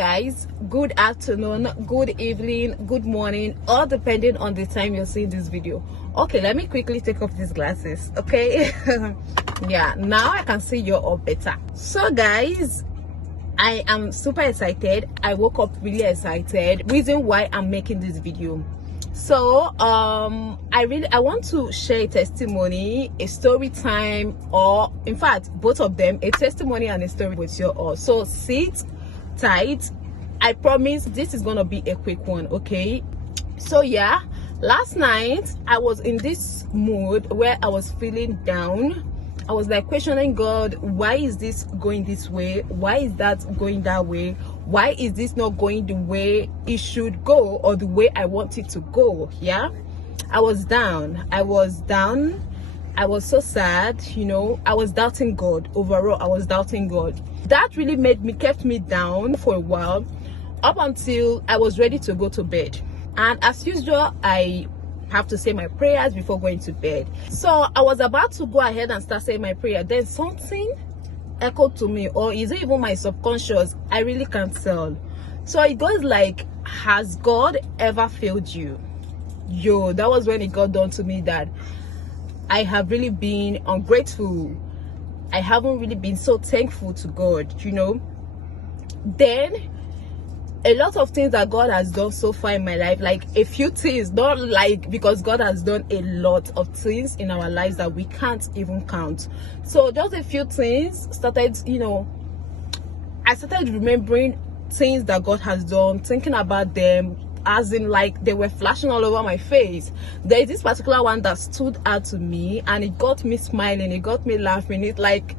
guys, good afternoon, good evening, good morning, all depending on the time you're seeing this video. Okay, let me quickly take off these glasses. Okay. Yeah, now I can see you all better. So guys, I am super excited. I woke up really excited. Reason why I'm making this video, so I want to share a testimony, a story time, or in fact both of them, a testimony and a story with you all. So sit tight. I promise this is gonna be a quick one. Okay, so yeah, last night I was in this mood where I was feeling down. I was like questioning God, why is this going this way? Why is that going that way? Why is this not going the way it should go, or the way I want it to go? Yeah, I was down. I was so sad, you know. I was doubting God. Overall, I was doubting God. That really kept me down for a while, up until I was ready to go to bed. And as usual, I have to say my prayers before going to bed. So I was about to go ahead and start saying my prayer, then something echoed to me, or is it even my subconscious? I really can't tell. So it goes like, has God ever failed you? Yo, that was when it got down to me that I have really been ungrateful. I haven't really been so thankful to God, you know. Then a lot of things that God has done so far in my life, like a few things, not like, because God has done a lot of things in our lives that we can't even count. So just a few things started, you know, I started remembering things that God has done, thinking about them, as in like they were flashing all over my face. There is this particular one that stood out to me, and it got me smiling, it got me laughing. It like,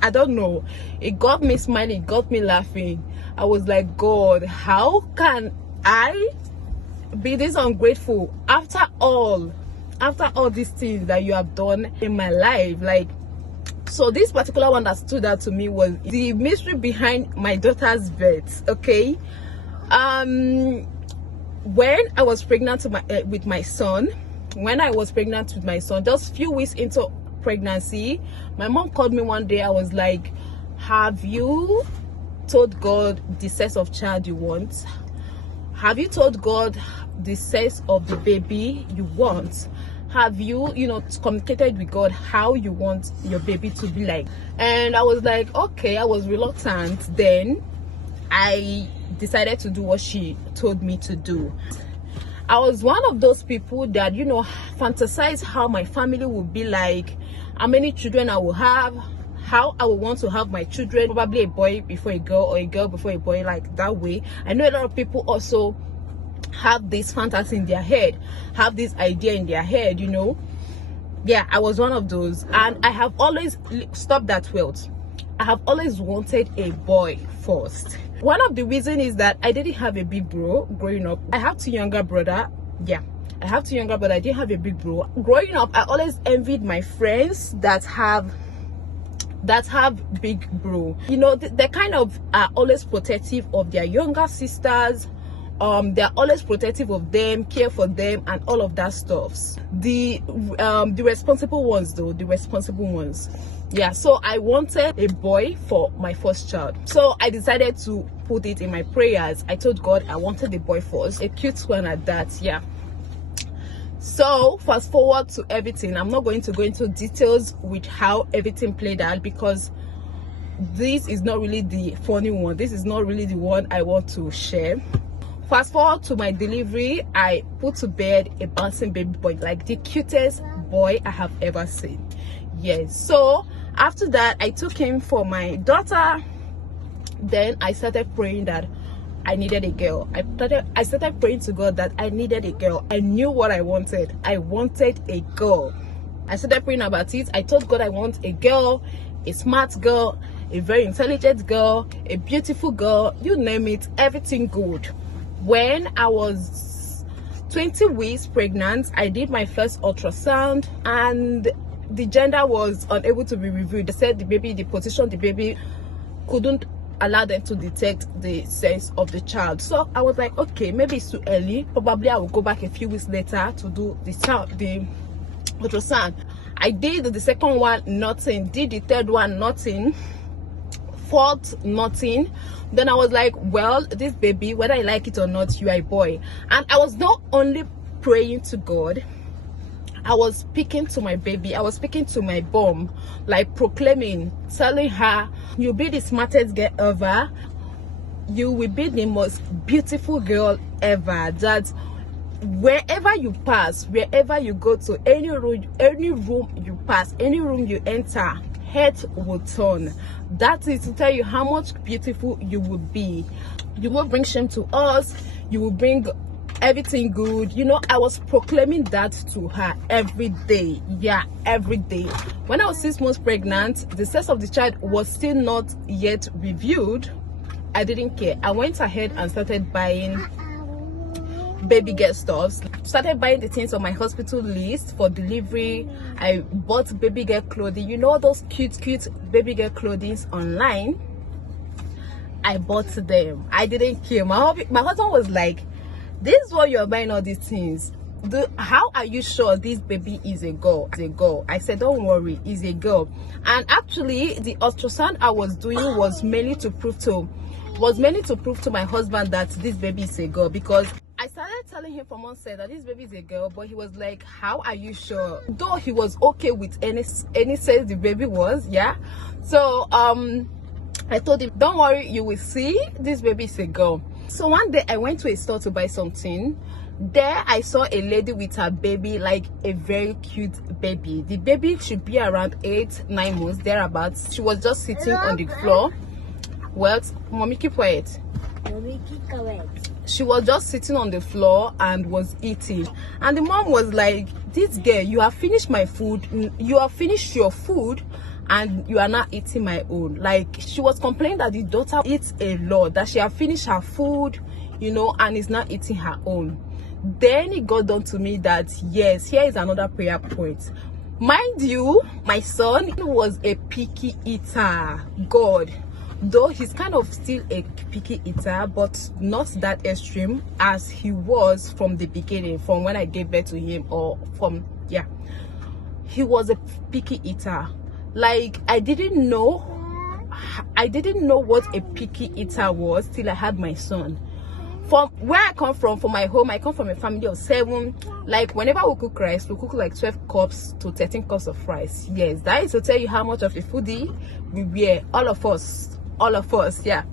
I don't know, it got me smiling, it got me laughing. I was like, God, how can I be this ungrateful after all these things that you have done in my life? Like, so this particular one that stood out to me was the mystery behind my daughter's birth. Okay, when I was pregnant with my son, just few weeks into pregnancy, my mom called me one day. I was like, have you told God the sex of child you want? Have you told God the sex of the baby you want? Have you, you know, communicated with God how you want your baby to be like? And I was like, okay. I was reluctant. Then I decided to do what she told me to do. I was one of those people that, you know, fantasize how my family would be like, how many children I will have, how I would want to have my children, probably a boy before a girl, or a girl before a boy, like that way. I know a lot of people also have this fantasy in their head, have this idea in their head, you know. Yeah, I was one of those, and I have always stopped that wealth. I have always wanted a boy first. One of the reasons is that I didn't have a big bro growing up. I have two younger brothers. Yeah, I have two younger brothers. I didn't have a big bro. Growing up, I always envied my friends that have big bro. You know, they kind of are always protective of their younger sisters. They're always protective of them, care for them, and all of that stuff. The responsible ones, though, the responsible ones. Yeah, so I wanted a boy for my first child. So I decided to put it in my prayers. I told God I wanted a boy first, a cute one at that. Yeah. So fast forward to everything. I'm not going to go into details with how everything played out, because this is not really the funny one. This is not really the one I want to share. Fast forward to my delivery, I put to bed a bouncing baby boy, like the cutest boy I have ever seen. Yes. So after that, I took him for my daughter. Then I started praying that I needed a girl. I started praying to God that I needed a girl. I knew what I wanted. I wanted a girl. I started praying about it. I told God I want a girl, a smart girl, a very intelligent girl, a beautiful girl, you name it, everything good. When I was 20 weeks pregnant, I did my first ultrasound, and the gender was unable to be revealed. They said the position the baby couldn't allow them to detect the sex of the child. So I was like, okay, maybe it's too early. Probably I will go back a few weeks later to do the ultrasound. I did the second one, nothing. Did the third one, nothing. fought nothing. Then I was like, well, this baby, whether I like it or not, you are a boy. And I was not only praying to God, I was speaking to my baby, I was speaking to my bomb, like proclaiming, telling her, you'll be the smartest girl ever, you will be the most beautiful girl ever, that wherever you pass, wherever you go to, any room you pass, any room you enter, head will turn. That is to tell you how much beautiful you will be. You will bring shame to us, you will bring everything good. You know, I was proclaiming that to her every day. Yeah, every day. When I was 6 months pregnant, the sex of the child was still not yet revealed. I didn't care. I went ahead and started buying baby girl stuffs, started buying the things on my hospital list for delivery. I bought baby girl clothing, you know, those cute baby girl clothing online. I bought them. I didn't care. My husband was like, this is why you're buying all these things. How are you sure this baby is a girl? It's a girl. I said, don't worry, it's a girl. And actually, the ultrasound I was doing was mainly to prove to my husband that this baby is a girl, because I started telling him from onset that this baby is a girl, but he was like, how are you sure? Though he was okay with any size the baby was, yeah. So I told him, don't worry, you will see, this baby is a girl. So one day I went to a store to buy something. There I saw a lady with her baby, like a very cute baby. The baby should be around 8-9 months, thereabouts. She was just sitting on the floor. Well, mommy, keep quiet. Mommy, keep quiet. She was just sitting on the floor and was eating. And the mom was like, this girl, you have finished my food. You have finished your food and you are not eating my own. Like, she was complaining that the daughter eats a lot, that she have finished her food, you know, and is not eating her own. Then it got down to me that, yes, here is another prayer point. Mind you, my son was a picky eater. God, though he's kind of still a picky eater, but not that extreme as he was from the beginning, from when I gave birth to him, or from, yeah, he was a picky eater. Like, I didn't know what a picky eater was till I had my son. From where I come from my home, I come from a family of 7. Like, whenever we cook rice, we cook like 12 cups to 13 cups of rice. Yes, that is to tell you how much of a foodie we were, all of us, yeah.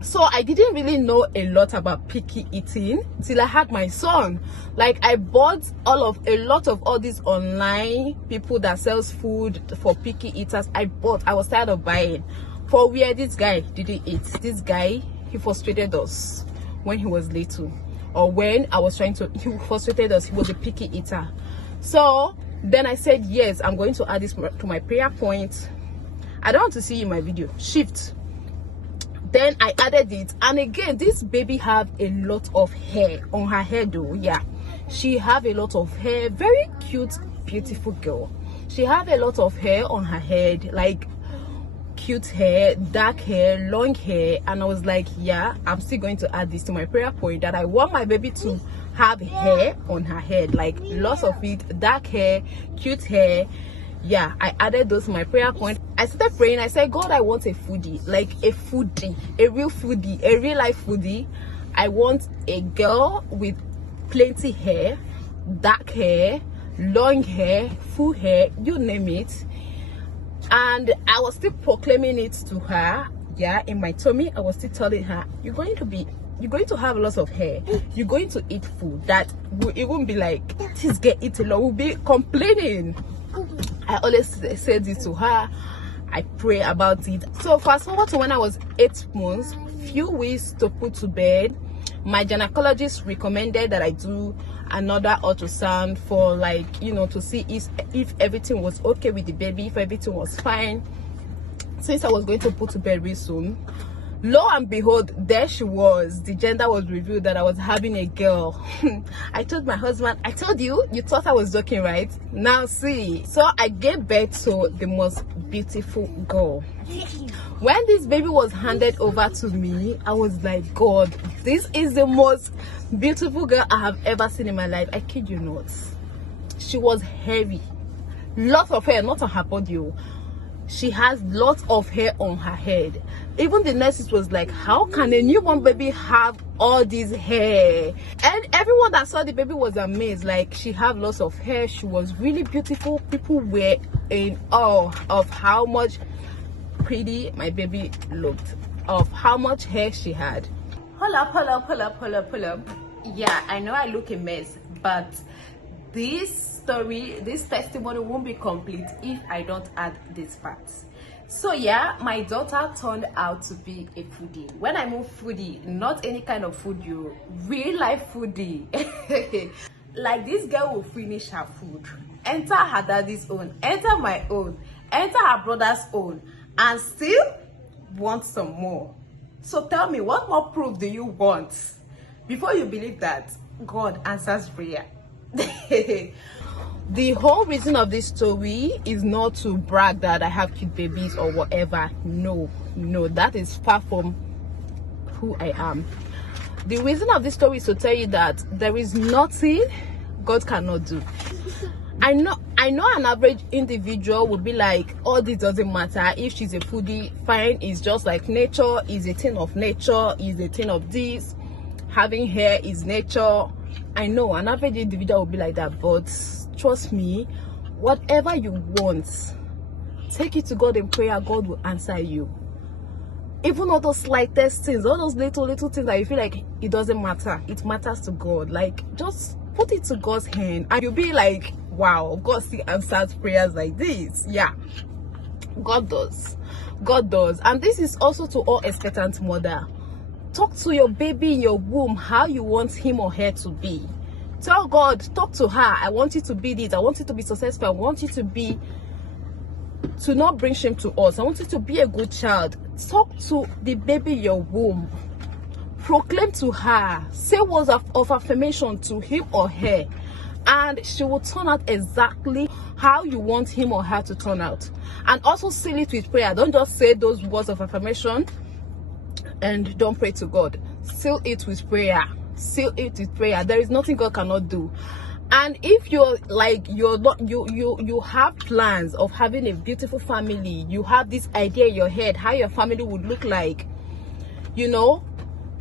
So I didn't really know a lot about picky eating till I had my son. Like, I bought a lot of all these online people that sells food for picky eaters. I was tired of buying. For where this guy didn't eat. This guy, he frustrated us when he was little, or when I was trying to, he frustrated us. He was a picky eater. So then I said, yes, I'm going to add this to my prayer point. I don't want to see you in my video. Shift. Then I added it, and again, this baby have a lot of hair on her head though. Yeah, she have a lot of hair. Very cute, beautiful girl. She have a lot of hair on her head, like cute hair, dark hair, long hair. And I was like, yeah, I'm still going to add this to my prayer point, that I want my baby to have hair on her head, like lots of it, dark hair, cute hair. Yeah, I added those to my prayer point. I started praying. I said, God, I want a foodie, like a foodie, a real foodie, a real life foodie. I want a girl with plenty hair, dark hair, long hair, full hair, you name it. And I was still proclaiming it to her. Yeah, in my tummy, I was still telling her, you're going to have lots of hair, you're going to eat food that it won't be like, this girl eat a lot, we'll be complaining. I always said this to her. I pray about it. So fast forward to when I was 8 months, few weeks to put to bed, my gynecologist recommended that I do another ultrasound for, like, you know, to see if everything was okay with the baby, if everything was fine, since I was going to put to bed very soon. Lo and behold, there she was. The gender was revealed, that I was having a girl. I told my husband, I told you, you thought I was joking, right? Now see. So I gave birth to the most beautiful girl. When this baby was handed over to me, I was like, God, this is the most beautiful girl I have ever seen in my life. I kid you not. She was heavy. Lots of hair, not on her body. she has lots of hair on her head. Even the nurses was like, how can a newborn baby have all this hair? And everyone that saw the baby was amazed. Like, she had lots of hair, she was really beautiful. People were in awe of how much pretty my baby looked, of how much hair she had. Hold up. Yeah, I know I look a mess, but this testimony won't be complete if I don't add this part. So yeah, my daughter turned out to be a foodie. When I mean foodie, not any kind of food, you real life foodie. Like, this girl will finish her food, enter her daddy's own, enter my own, enter her brother's own, and still want some more. So tell me, what more proof do you want before you believe that God answers prayer? The whole reason of this story is not to brag that I have cute babies or whatever. No, that is far from who I am. The reason of this story is to tell you that there is nothing God cannot do. I know an average individual would be like, oh, this doesn't matter. If she's a foodie, fine, it's just like nature, is a thing of nature, is a thing of this. Having hair is nature. I know an average individual will be like that, but trust me, whatever you want, take it to God in prayer. God will answer you. Even all those slightest things, all those little things that you feel like it doesn't matter, it matters to God. Like, just put it to God's hand and you'll be like, wow, God still answers prayers like this. Yeah, God does. And this is also to all expectant mother. Talk to your baby in your womb how you want him or her to be. Tell God, talk to her, I want you to be this, I want you to be successful, I want you to not bring shame to us, I want you to be a good child. Talk to the baby in your womb. Proclaim to her, say words of affirmation to him or her, and she will turn out exactly how you want him or her to turn out. And also seal it with prayer. Don't just say those words of affirmation and don't pray to God. Seal it with prayer. Seal it with prayer. There is nothing God cannot do. And if you're like, you have plans of having a beautiful family, you have this idea in your head how your family would look like, you know,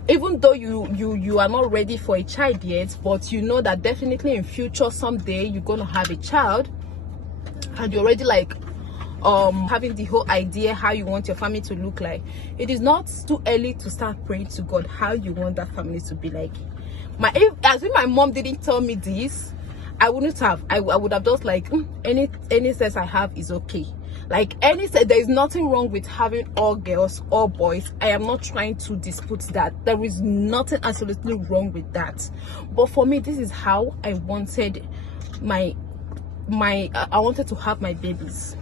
even though you are not ready for a child yet, but you know that definitely in future someday you're going to have a child, and you're already like having the whole idea how you want your family to look like, it is not too early to start praying to God how you want that family to be like. As if my mom didn't tell me this, I wouldn't have. I would have just like, any sex I have is okay. Like, any sex, there is nothing wrong with having all girls, all boys. I am not trying to dispute that. There is nothing absolutely wrong with that. But for me, this is how I wanted I wanted to have my babies.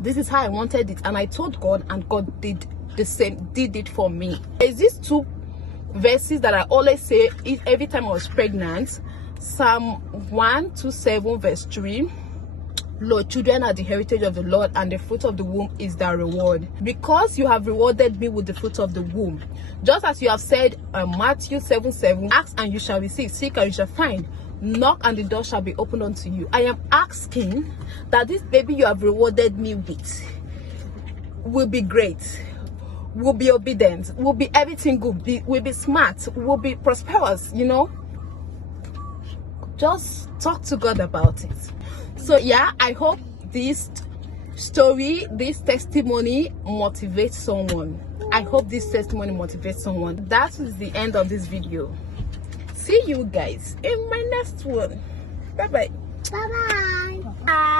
This is how I wanted it, and I told God, and God did the same, did it for me. There's these two verses that I always say every time I was pregnant. Psalm 127 verse 3. Lord, children are the heritage of the Lord, and the fruit of the womb is their reward. Because you have rewarded me with the fruit of the womb, just as you have said, Matthew 7:7, ask and you shall receive, seek and you shall find, knock and the door shall be opened unto you. I am asking that this baby you have rewarded me with will be great, will be obedient, will be everything good, will be smart, will be prosperous, you know. Just talk to God about it. So yeah, I hope this story, this testimony motivates someone. I hope this testimony motivates someone. That is the end of this video. See you guys in my next one. Bye bye. Bye bye.